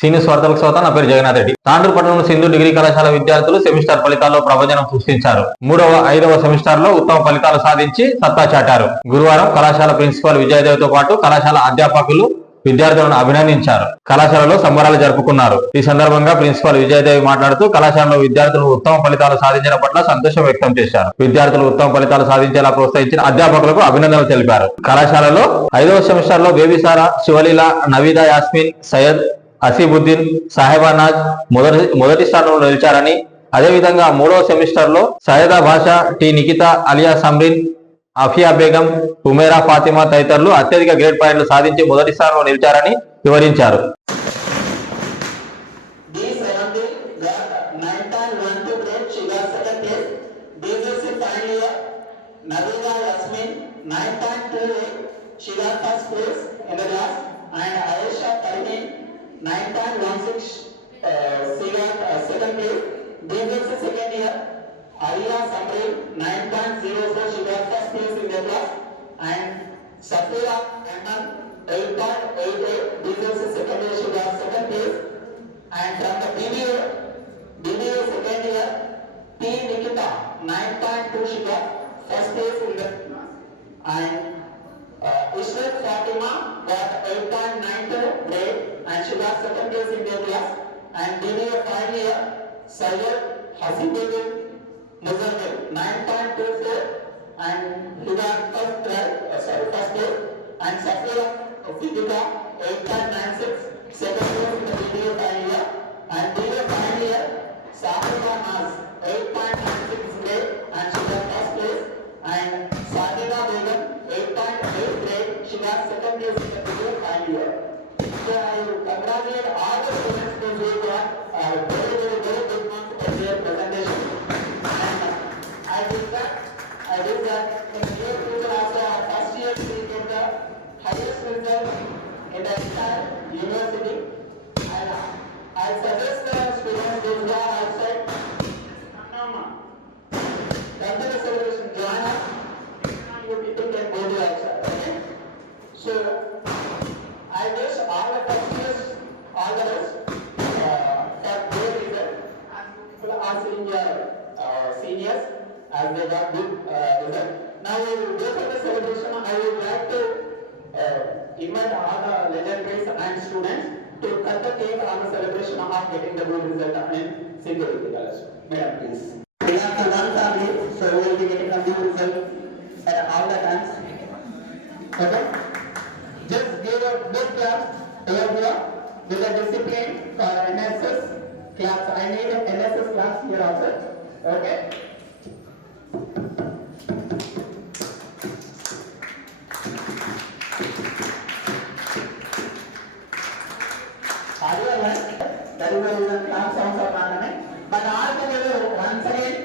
Senior వార్తలకు స్వాగతం నా పేరు జగన్నాథ్ రెడ్డి. తాండ్రు పట్టణం సింధు డిగ్రీ కళాశాల విద్యార్థులు సెమిస్టర్ ఫలితాల్లో ప్రవచనం సృష్టించారు. మూడవ ఐదవ సెమిస్టర్లో ఉత్తమ ఫలితాలు సాధించి సత్తా చాటారు. గురువారం కళాశాల ప్రిన్సిపాల్ విజయదేవితో పాటు కళాశాల అధ్యాపకులు విద్యార్థులను అభినందించారు. కళాశాలలో సంబరాలు జరుపుకున్నారు. ఈ సందర్భంగా ప్రిన్సిపాల్ విజయదేవి మాట్లాడుతూ కళాశాలలో విద్యార్థులు ఉత్తమ ఫలితాలు సాధించిన పట్ల సంతోషం వ్యక్తం చేశారు. విద్యార్థులు ఉత్తమ ఫలితాలు సాధించేలా ప్రోత్సహించిన అధ్యాపకులకు అభినందనలు తెలిపారు. కళాశాలలో ఐదవ సెమిస్టర్లో బేబీసారా శివలీల నవీదా యాస్మిన్ సయ్యద్ అసీబుద్దీన్ సాహెబానాజ్ మొదటి మొదటి స్థానంలో నిలిచారని అదేవిధంగా మూడవ సెమిస్టర్లో సయదా భాష టి నిఖిత అలియా సమ్రిన్ అఫియా బేగం ఉమేరా ఫాతిమా తదితరులు అత్యధిక గ్రేడ్ పాయింట్లు సాధించి మొదటి స్థానంలో నిలిచారని వివరించారు D70 got 9.12 grade, she got first place in the class. And Aisha Parveen, 9.16, uh, she uh, second place. DJC second year, Aria Samri, 9.04, she got first place in the class. And Safira Ahmed, 8.88, DJC second year, she got second place. And from the BBA, BBA second year, P Nikita, 9.2 she got first place in the and uh, Ishrat Fatima got 8.92 grade and she got second place in their class. And BBA final year, Sayyid Hasibuddin Muzammil, 9.24 and he got first grade, uh, sorry, first place. And Safira Siddiqa, 8.96, second place in the BBA final year. And BBA final year, Safira Naz, 8.96 grade and she got first place. And Sadina congratulate seniors as they got good uh, result. Now, before the celebration, I would like to uh, invite all the legendaries and students to cut the cake on the celebration of getting the good result in Singularity College. Madam, please. We have the one family, so we will be getting a good result at all the times. Okay? Just give a big clap over here with the discipline for NSS class. I need an NSS class here also. Okay? Class అవసరం మన ఆర్పదలు once again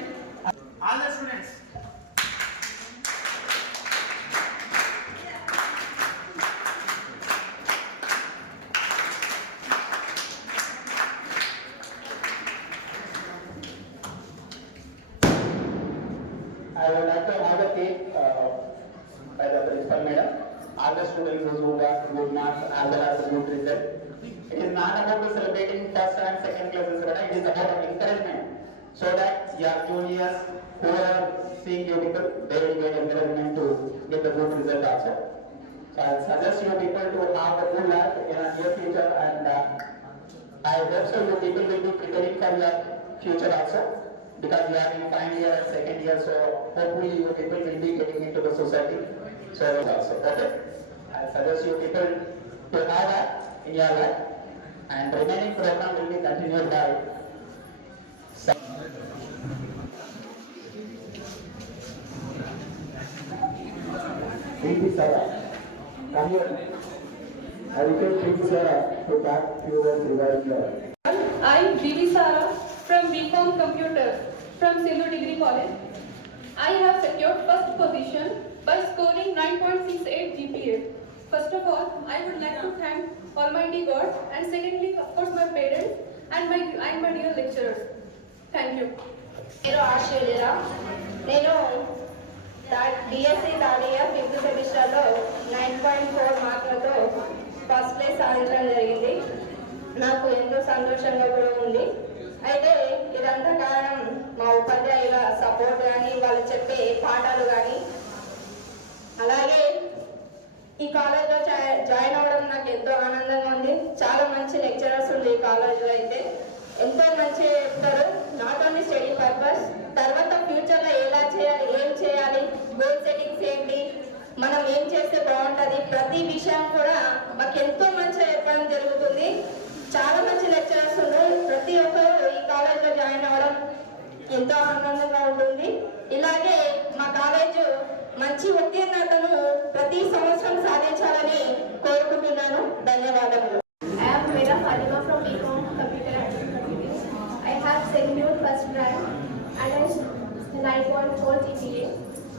not about celebrating first and second classes, it is about encouragement. So that your juniors who are seeing you people, they will get encouragement to get the good result also. So I suggest you people to have a good life in the near future and uh, I hope so you people will be preparing for your future also because you are in final year and second year, so hopefully you people will be getting into the society. So also, okay? I suggest you people to have that in your life and remaining program will be continued by here. I request Preeti Sarah to talk few words regarding the I, Vivi Sara, from BCom Computer, from Sindhu Degree College. I have secured first position by scoring 9.68 GPA. First of all, I would like to thank Almighty God and secondly, of course, my parents and my and my dear lecturers. Thank you. నేను ఆశ్చర్యరా నేను DSC third year fifth సెమిస్టర్లో nine point four మార్కులతో first place సాధించడం జరిగింది నాకు ఎంతో సంతోషంగా కూడా ఉంది అయితే ఇదంతా కారణం మా ఉపాధ్యాయుల సపోర్ట్ కానీ వాళ్ళు చెప్పే పాఠాలు కానీ అలాగే ఈ కాలేజ్లో జా- జాయిన్ అవ్వడం నాకు ఎంతో ఆనందంగా ఉంది. చాలా మంచి లెక్చరర్స్ ఉంది ఈ కాలేజ్లో అయితే. ఎంతో మంచిగా చెప్తారు. నాట్ ఓన్లీ స్టడీ పర్పస్ తర్వాత ఫ్యూచర్లో ఎలా చేయాలి ఏం చేయాలి గోల్ సెట్టింగ్స్ ఏంటి మనం ఏం చేస్తే బాగుంటుంది ప్రతి విషయం కూడా మాకు ఎంతో మంచిగా చెప్పడం జరుగుతుంది. చాలా మంచి లెక్చరర్స్ ఉన్నారు. ప్రతి ఒక్కరు ఈ కాలేజ్లో జాయిన్ అవ్వడం ఎంతో ఆనందంగా ఉంటుంది. ఇలాగే మా కాలేజ్ మంచి ఉత్తీర్ణతను ప్రతి సంవత్సరం సాధించాలని కోరుకుంటున్నాను ధన్యవాదములు I am Mera Fatima from BCom Computer Applications. I have secured first rank and I 9.4 GPA.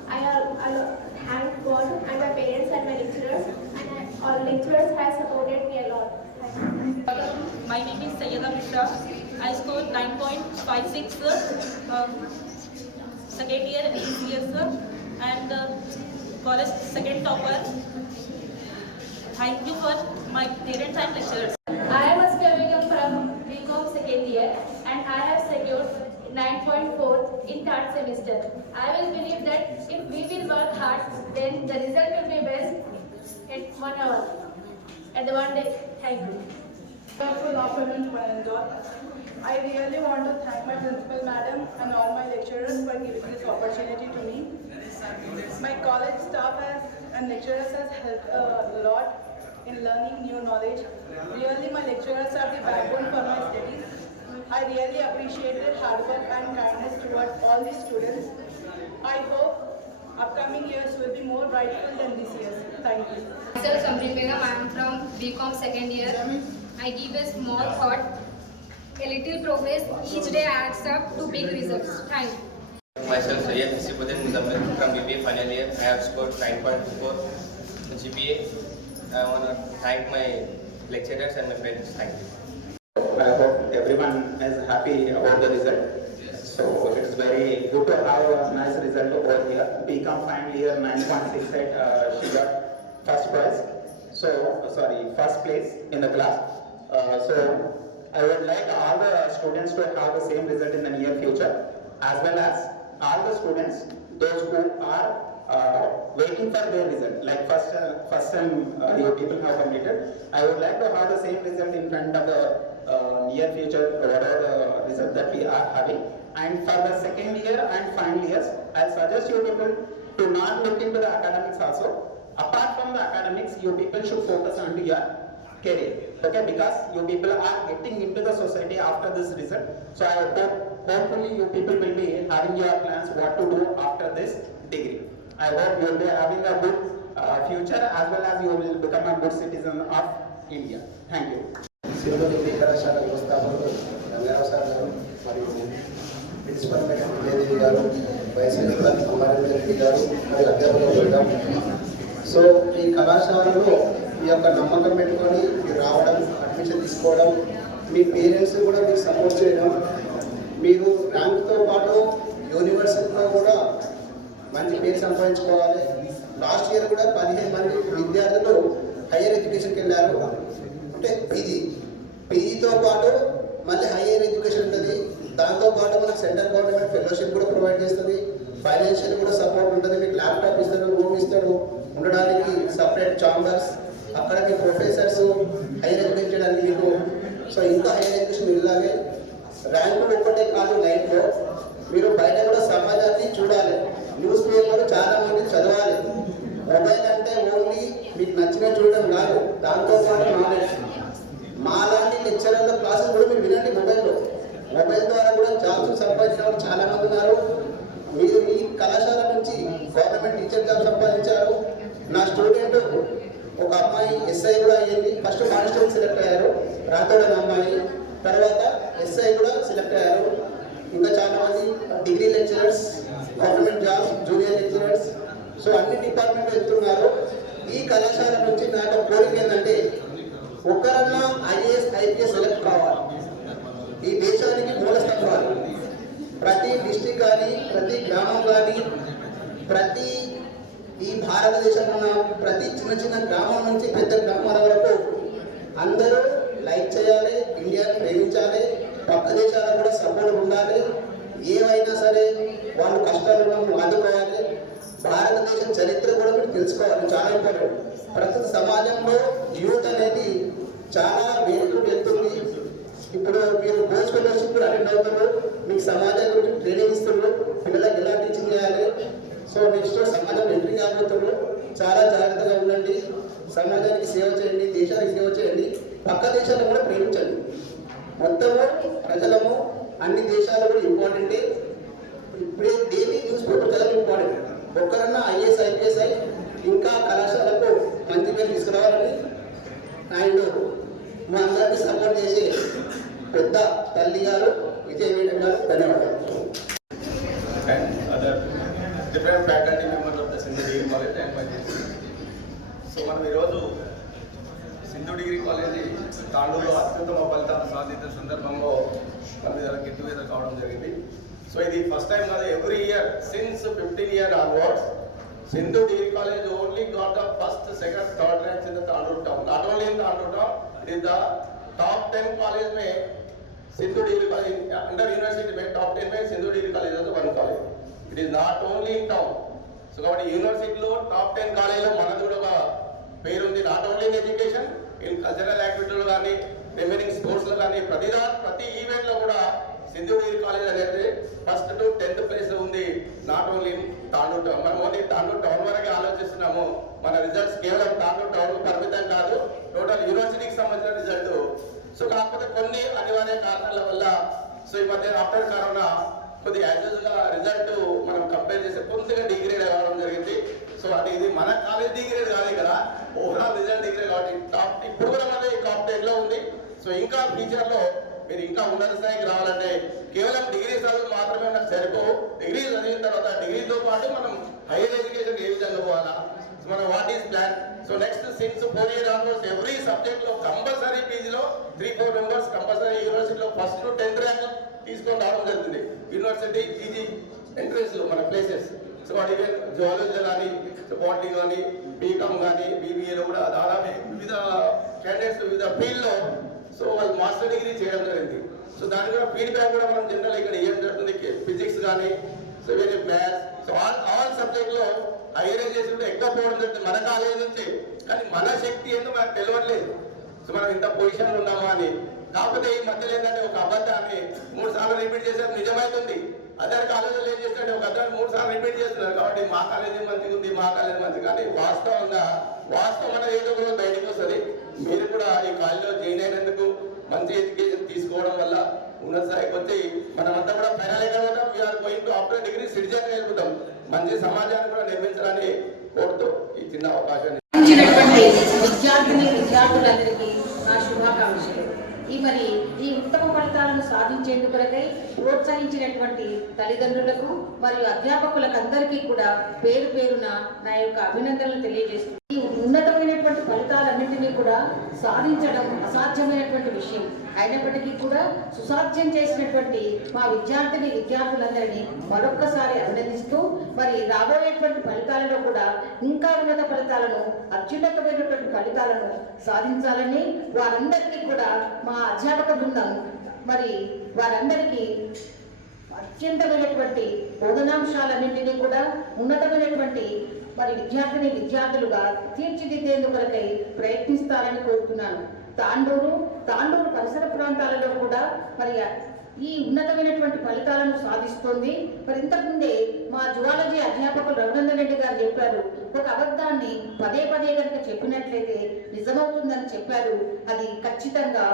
I al- al- thank God and my parents and my lecturers and I, all lecturers have supported me a lot. Thank you. My name is Sayyada Mishra. I scored 9.56 uh, second year ECS and uh, college second topper. Thank you for my parents and lecturers. I am Askia Begum from BCom second year and I have secured 9.4 in third semester. I will believe that if we will work hard, then the result will be best at one hour, at the one day. Thank you. Good afternoon, Pananjot. I really want to thank my principal madam and all my lecturers for giving this opportunity to me. My college staff has and lecturers has helped a lot in learning new knowledge. Really, my lecturers are the backbone for my studies. I really appreciate their hard work and kindness towards all the students. I hope upcoming years will be more brightful than this year. Thank you. Myself Samreen Begum, I am from BCom second year. I give a small thought. A little progress each day adds up to big results. Thank you. Myself Sayyid Hasibuddin Muzammil from BBA final year. I have scored 9.4 GPA. I want to thank my lecturers and my parents. Thank you. I hope everyone is happy about the result. So it's very good to have a nice result over here. Become final year 9.68, uh, she got first prize. So, sorry, first place in the class. Uh, so I would like all the students to have the same result in the near future as well as all the students, those who are uh, waiting for their result, like first, uh, first time uh, your people have completed. I would like to have the same result in front of the uh, near future, whatever the result that we are having. And for the second year and final years, I'll suggest you people to not look into the academics also. Apart from the academics, you people should focus on your career. Okay, because you people are getting into the society after this result. So I hope, hopefully you people will be having your plans what to do after this degree. I hope you will be having a good uh, future as well as you will become a good citizen of India. Thank you. Silver degree కళాశాల వ్యవస్థాపకులు Rangarao sir గారు మరియు principal madam Vijayadevi గారు vice principal కుమారేంద్ర Reddy గారు మరియు అధ్యాపకులు వెళ్ళడం so ఈ కళాశాలలో మీ యొక్క నమ్మకం పెట్టుకొని రావడం అడ్మిషన్ తీసుకోవడం మీ పేరెంట్స్ కూడా మీకు సపోర్ట్ చేయడం మీరు ర్యాంక్తో పాటు యూనివర్సిటీలో కూడా మంచి పేరు సంపాదించుకోవాలి. లాస్ట్ ఇయర్ కూడా పదిహేను మంది విద్యార్థులు హైయర్ ఎడ్యుకేషన్కి వెళ్ళారు. అంటే పీజీ పీజీతో పాటు మళ్ళీ హైయర్ ఎడ్యుకేషన్ ఉంటుంది. దాంతో పాటు మనకు సెంట్రల్ గవర్నమెంట్ ఫెలోషిప్ కూడా ప్రొవైడ్ చేస్తుంది. ఫైనాన్షియల్ కూడా సపోర్ట్ ఉంటుంది. మీకు ల్యాప్టాప్ ఇస్తారు రూమ్ ఇస్తారు ఉండడానికి సపరేట్ చాంబర్స్ అక్కడ మీ ప్రొఫెసర్స్ హైయర్ ఎడ్యుకేషన్ చేయడానికి మీకు సో ఇంకా హైయర్ ఎడ్యుకేషన్ ఇలాగే ర్యాంకులు ఒక్కటే కాదు లైఫ్లో మీరు బయట కూడా సమాజాన్ని చూడాలి. న్యూస్ పేపర్ చాలా మంది చదవాలి. మొబైల్ అంటే ఓన్లీ మీకు నచ్చిన చూడడం కాదు. దాంతో పాటు నాలెడ్జ్ మాలాంటి లెక్చరర్ల క్లాసెస్ కూడా మీరు వినండి మొబైల్లో మొబైల్ ద్వారా కూడా జాబ్స్ సంపాదించిన వాళ్ళు చాలా మంది ఉన్నారు. మీరు ఈ కళాశాల నుంచి గవర్నమెంట్ టీచర్ జాబ్ సంపాదించారు. నా స్టూడెంట్ ఒక అమ్మాయి ఎస్ఐ కూడా అయ్యింది. ఫస్ట్ కానిస్టేబుల్ సెలెక్ట్ అయ్యారు. రాథోడ్ అమ్మాయి. తర్వాత ఎస్ఐ కూడా సెలెక్ట్ అయ్యారు. ఇంకా చాలా మంది degree lecturers government jobs junior lecturers so అన్ని డిపార్ట్మెంట్ వెళ్తున్నారు. ఈ కళాశాల నుంచి నాకు కోరిక ఏంటంటే ఒక్కరన్నా ఐఏఎస్ ఐపీఎస్ సెలెక్ట్ కావాలి. ఈ దేశానికి మూల స్తంభాలు. ప్రతి డిస్టిక్ కానీ ప్రతి గ్రామం కానీ ప్రతి ఈ భారతదేశంలో ఉన్న ప్రతి చిన్న చిన్న గ్రామం నుంచి పెద్ద గ్రామాల వరకు అందరూ లైక్ చేయాలి ప్రోత్సహించాలి పక్క దేశాలకు కూడా సపోర్ట్ ఉండాలి. ఏవైనా సరే వాళ్ళు కష్టాలు మనం ఆదుకోవాలి. భారతదేశం చరిత్ర కూడా మీరు తెలుసుకోవాలి చాలా ఇంపార్టెంట్. ప్రస్తుత సమాజంలో యూత్ అనేది చాలా వేరుకు వెళ్తుంది. ఇప్పుడు మీరు పోస్ట్ స్కాలర్షిప్ కూడా అటెండ్ అవుతారు మీకు సమాజం గురించి ట్రైనింగ్ ఇస్తున్నారు. పిల్లలకు ఎలా టీచింగ్ చేయాలి? సో నెక్స్ట్ సమాజం ఎంట్రీ కాబోతున్నారు చాలా జాగ్రత్తగా ఉండండి. సమాజానికి సేవ చేయండి దేశానికి సేవ చేయండి. పక్క దేశాలను కూడా ప్రేమించండి. మొత్తము ప్రజలము అన్ని దేశాలు కూడా ఇంపార్టెంటే ఇప్పుడే డైలీ న్యూస్ పేపర్ చదవడం ఇంపార్టెంట్ ఒక్కరన్నా ఐఏఎస్ ఐపీఎస్ అయి ఇంకా కళాశాలకు మంచి పేరు తీసుకురావాలని అండ్ మా అందరికీ సపోర్ట్ చేసే పెద్ద తల్లి గారు విజయ్ మేడం గారు ధన్యవాదాలు. Different faculty members of members so మనం ఈరోజు సింధు డిగ్రీ కాలేజీ తాండూరులో అత్యుత్తమ ఫలితాలు సాధించిన సందర్భంలో మన మీద గెట్ టుగెదర్ కావడం జరిగింది సో ఇది ఫస్ట్ టైం కాదు every year since fifteen year onwards Sindhu degree college only got the first second third ranks in the Tandur town not only in Tandur town it is the top ten college में Sindhu degree college under university में top ten में Sindhu degree college है one college it is not only in town so కాబట్టి యూనివర్సిటీలో top ten కాలేజీలో మనది కూడా ఒక పేరు ఉంది not only in education in cultural యాక్టివిటీలు కానీ రిమైనింగ్ స్పోర్ట్స్లో కానీ ప్రతి ప్రతి ఈవెంట్లో కూడా సింధు డిగ్రీ కాలేజ్ అనేది ఫస్ట్ టు టెన్త్ ప్లేస్ ఉంది. Not only in Tandur town మనం ఓన్లీ తాండూరు టౌన్ వరకే ఆలోచిస్తున్నాము. మన రిజల్ట్స్ కేవలం తాండూరు టౌన్ పరిమితం కాదు టోటల్ యూనివర్సిటీకి సంబంధించిన రిజల్ట్ సో కాకపోతే కొన్ని అనివార్య కారణాల వల్ల సో ఈ మధ్య ఆఫ్టర్ కరోనా కొద్ది యాజెస్గా రిజల్ట్ మనం కంపేర్ చేస్తే కొద్దిగా డిగ్రేడ్ అవ్వడం జరిగింది సో అది ఇది మన కాలేజ్ డిగ్రేడ్ కాదు ఇక్కడ ఓవరాల్ అది టాప్ ఇప్పుడు కూడా మనది టాప్ టెన్లో ఉంది. సో ఇంకా ఫ్యూచర్లో మీరు ఇంకా ఉన్నత స్థాయికి రావాలంటే కేవలం డిగ్రీ చదువు మాత్రమే మనకు సరిపో డిగ్రీ చదివిన తర్వాత డిగ్రీతో పాటు మనం హైయర్ ఎడ్యుకేషన్ ఏ విధంగా పోవాలా? మన మనం what is plan so next six four year almost every సబ్జెక్ట్లో కంపల్సరీ పీజీలో త్రీ ఫోర్ మెంబర్స్ కంపల్సరీ యూనివర్సిటీలో ఫస్ట్ టు టెన్త్ ర్యాంక్ తీసుకొని రావడం జరుగుతుంది. యూనివర్సిటీ పీజీ ఎంట్రెన్స్లో మన ప్లేసెస్ సో వాటి జువాలజీ కానీ బాటనీ కానీ బీకామ్ కానీ బీబీఏలో కూడా వివిధ ఫీల్డ్లో సో వాళ్ళు మాస్టర్ డిగ్రీ చేయడం జరిగింది. సో దాని కూడా ఫీడ్బ్యాక్ కూడా మనం జనరల్ ఇక్కడ ఏం జరుగుతుంది ఫిజిక్స్ కానీ సో వేరే మ్యాథ్స్ సో ఆల్ ఆల్ సబ్జెక్ట్లో హైయర్ ఎడ్యుకేషన్ ఎక్కువ పోవడం జరుగుతుంది మన కాలేజ్ నుంచి. కానీ మన శక్తి ఏందో మనకు తెలియట్లేదు సో మనం ఇంత పొజిషన్లో ఉన్నామా అని. కాకపోతే ఈ మధ్యలో ఏంటంటే ఒక అబద్ధాన్ని మూడు సార్లు రిపీట్ చేసేది నిజమైతుంది. అదే కాలేజీలో ఏం చేస్తాడు ఒక అతను మూడు సార్లు రిపీట్ చేస్తున్నారు. కాబట్టి మా కాలేజీ మంచిగా ఉంది మా కాలేజీ మంచిగా కానీ వాస్తవంగా వాస్తవం అనేది ఏదో కూడా బయటకు వస్తుంది. మీరు కూడా ఈ కాలేజీలో జాయిన్ అయినందుకు మంచి ఎడ్యుకేషన్ తీసుకోవడం వల్ల ఉన్నత స్థాయికి వచ్చి మనమంతా కూడా ఫైనల్ ఎక్కడ we're going to after degree citizen వెళ్ళిపోతాం మంచి సమాజాన్ని కూడా నిర్మించాలని కోరుతూ ఈ చిన్న అవకాశాన్ని విద్యార్థిని విద్యార్థులందరికీ నా శుభాకాంక్షలు. ఈ మరి ఈ ఉత్తమ ఫలితాలను సాధించేందుకొరకై ప్రోత్సహించినటువంటి తల్లిదండ్రులకు మరియు అధ్యాపకులకు అందరికీ కూడా పేరు పేరున నా యొక్క అభినందనలు తెలియజేస్తుంది ఈ ఉన్నతమైనటువంటి ఫలితాలన్నింటినీ కూడా సాధించడం అసాధ్యమైనటువంటి విషయం. అయినప్పటికీ కూడా సుసాధ్యం చేసినటువంటి మా విద్యార్థిని విద్యార్థులందరినీ మరొక్కసారి అభినందిస్తూ మరి రాబోయేటువంటి ఫలితాలలో కూడా ఇంకా ఉన్నత ఫలితాలను అత్యున్నతమైనటువంటి ఫలితాలను సాధించాలని వారందరికీ కూడా మా అధ్యాపక బృందం మరి వారందరికీ అత్యంతమైనటువంటి బోధనాంశాలన్నింటినీ కూడా ఉన్నతమైనటువంటి మరి విద్యార్థిని విద్యార్థులుగా తీర్చిదిద్దేందుకు ప్రయత్నిస్తారని కోరుతున్నాను. తాండూరు తాండూరు పరిసర ప్రాంతాలలో కూడా మరి ఈ ఉన్నతమైనటువంటి ఫలితాలను సాధిస్తోంది. మరి ఇంతకుముందే మా జువాలజీ అధ్యాపకులు రఘునందన్ రెడ్డి గారు చెప్పారు ఒక అబద్ధాన్ని పదే పదే కనుక చెప్పినట్లయితే నిజమవుతుందని చెప్పారు. అది ఖచ్చితంగా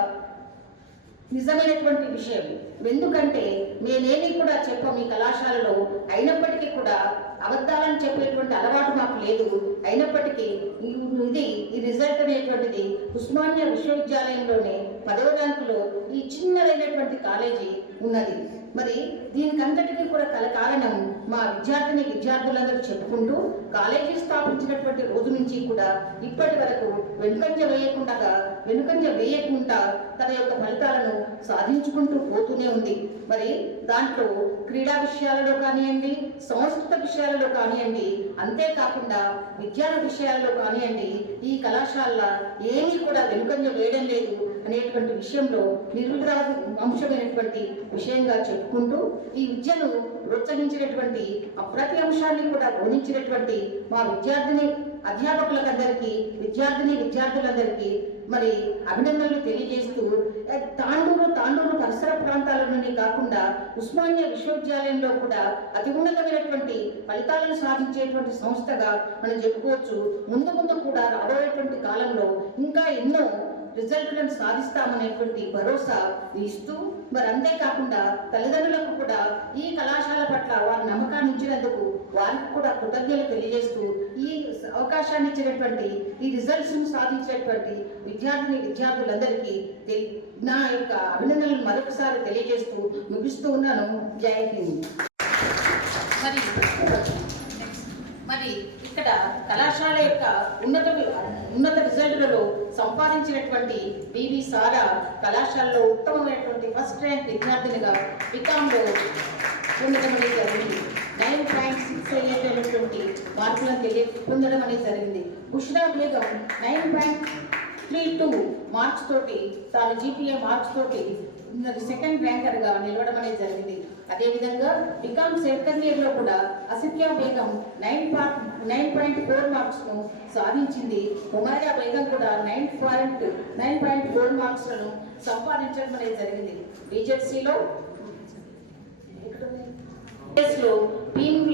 నిజమైనటువంటి విషయం. ఎందుకంటే నేనేమి కూడా చెప్పం ఈ కళాశాలలో. అయినప్పటికీ కూడా అబద్ధాలను చెప్పేటువంటి అలవాటు మాకు లేదు. అయినప్పటికీ ఈ- ఇది ఈ రిజల్ట్ అనేటువంటిది ఉస్మానియా విశ్వవిద్యాలయంలోనే పదవ ర్యాంకులో ఈ చిన్నదైనటువంటి కాలేజీ ఉన్నది. మరి దీనికంతటికీ కూడా కల కారణం మా విద్యార్థిని విద్యార్థులందరూ చెప్పుకుంటూ కాలేజీ స్థాపించినటువంటి రోజు నుంచి కూడా ఇప్పటి వరకు వెనుకంజ వేయకుండా వెనుకంజ వేయకుండా తన యొక్క ఫలితాలను సాధించుకుంటూ పోతూనే ఉంది. మరి దాంట్లో క్రీడా విషయాలలో కానివ్వండి సంస్కృత విషయాలలో కానివ్వండి అంతేకాకుండా విద్యా విషయాల్లో కానివ్వండి ఈ కళాశాల ఏమీ కూడా వెనుకంజ వేయడం లేదు. అనేటువంటి విషయంలో నిర్విరాదు అంశమైనటువంటి విషయంగా చెప్పుకుంటూ ఈ విద్యను ప్రోత్సహించినటువంటి ప్రతి అంశాన్ని కూడా గౌనించినటువంటి మా విద్యార్థిని అధ్యాపకులకందరికీ విద్యార్థిని విద్యార్థులందరికీ మరి అభినందనలు తెలియజేస్తూ తాండూరు తాండూరు పరిసర ప్రాంతాలలోనే కాకుండా ఉస్మానియా విశ్వవిద్యాలయంలో కూడా అతి ఉన్నతమైనటువంటి ఫలితాలను సాధించేటువంటి సంస్థగా మనం చెప్పుకోవచ్చు. ముందు ముందు కూడా రాబోయేటువంటి కాలంలో ఇంకా ఎన్నో రిజల్ట్లను సాధిస్తామనేటువంటి భరోసా ఇస్తూ మరి అంతేకాకుండా తల్లిదండ్రులకు కూడా ఈ కళాశాల పట్ల వారి నమ్మకాన్ని ఇచ్చినందుకు వారికి కూడా కృతజ్ఞతలు తెలియజేస్తూ ఈ అవకాశాన్ని ఇచ్చినటువంటి ఈ రిజల్ట్స్ సాధించినటువంటి విద్యార్థిని విద్యార్థులందరికీ నా యొక్క అభినందనలు మరొకసారి తెలియజేస్తూ ముగిస్తూ ఉన్నాను. జై హింద్ మరి మరి ఇక్కడ కళాశాల యొక్క ఉన్నత ఉన్నత రిజల్ట్లలో సంపాదించినటువంటి బివి సారా కళాశాలలో ఉత్తమమైనటువంటి ఫస్ట్ ర్యాంక్ విద్యార్థినిగా బికాంలో పొందడం అనేది జరిగింది. నైన్ పాయింట్ సిక్స్ అయ్యేటటువంటి మార్కులను తెలియ పొందడం అనేది జరిగింది. Bushra Begum nine point three two marks తోటి తాను జీపీఏ మార్క్స్ తోటి సెకండ్ ర్యాంకర్గా నిలవడం అనేది జరిగింది. అదేవిధంగా బికామ్ సెకండ్ ఇయర్లో కూడా Asifiya Begum nine point nine point four మార్క్స్ను సాధించింది. హుమారియా బేగం కూడా nine point nine point four మార్క్స్లను సంపాదించడం అనేది జరిగింది. బీజెడ్సీలో లో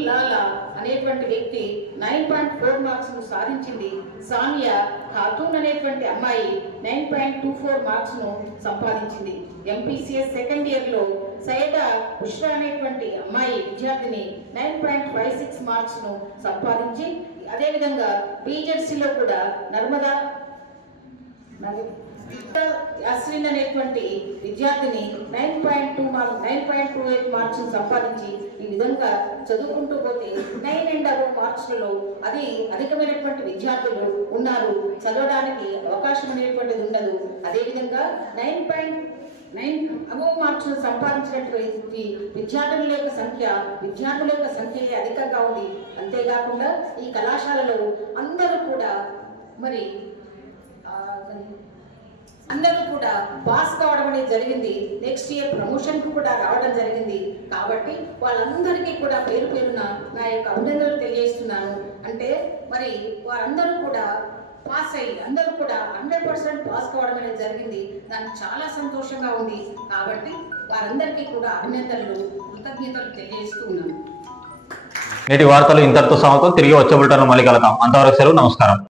లాలా అనేటువంటి వ్యక్తి నైన్ పాయింట్ ఫోర్ మార్క్స్ను సాధించింది. సానియా ఖాతూన్ అనేటువంటి అమ్మాయి నైన్ పాయింట్ టూ ఫోర్ మార్క్స్ను సంపాదించింది. ఎంపీసీఎస్ సెకండ్ ఇయర్లో సయట ఉష్రా అనేటువంటి అమ్మాయి విద్యార్థిని నైన్ పాయింట్ ఫైవ్ సిక్స్ మార్క్స్ను సంపాదించి అదేవిధంగా పీజెడ్సీలో కూడా నర్మదా అశ్విన్ అనేటువంటి విద్యార్థిని nine point two mark nine point two eight marks సంపాదించి ఈ విధంగా చదువుకుంటూ పోతే నైన్ అండ్ అబౌ మార్క్స్లలో అది అధికమైనటువంటి విద్యార్థులు ఉన్నారు. చదవడానికి అవకాశం అనేటువంటిది ఉండదు. అదేవిధంగా nine point nine above marks సంపాదించినటువంటి విద్యార్థుల యొక్క సంఖ్య విద్యార్థుల యొక్క సంఖ్య అధికంగా ఉంది. అంతేకాకుండా ఈ కళాశాలలో అందరూ కూడా మరి అందరూ కూడా పాస్ కావడం అనేది జరిగింది. నెక్స్ట్ ఇయర్ ప్రమోషన్కు కూడా రావడం జరిగింది. కాబట్టి వాళ్ళందరికీ కూడా పేరు పేరున నా యొక్క అభినందనలు తెలియజేస్తున్నాను. అంటే మరి వారందరూ కూడా పాస్ అయ్యి అందరూ కూడా హండ్రెడ్ పర్సెంట్ పాస్ కావడం అనేది జరిగింది. దానికి చాలా సంతోషంగా ఉంది. కాబట్టి వారందరికీ కూడా అభినందనలు కృతజ్ఞతలు తెలియజేస్తూ ఉన్నాను. నేటి వార్తలు ఇంతటితో సమాప్తం. తిరిగి వచ్చే బులెటిన్లో మళ్ళీ కలుద్దాం. అంతవరకు సెలవు. నమస్కారం.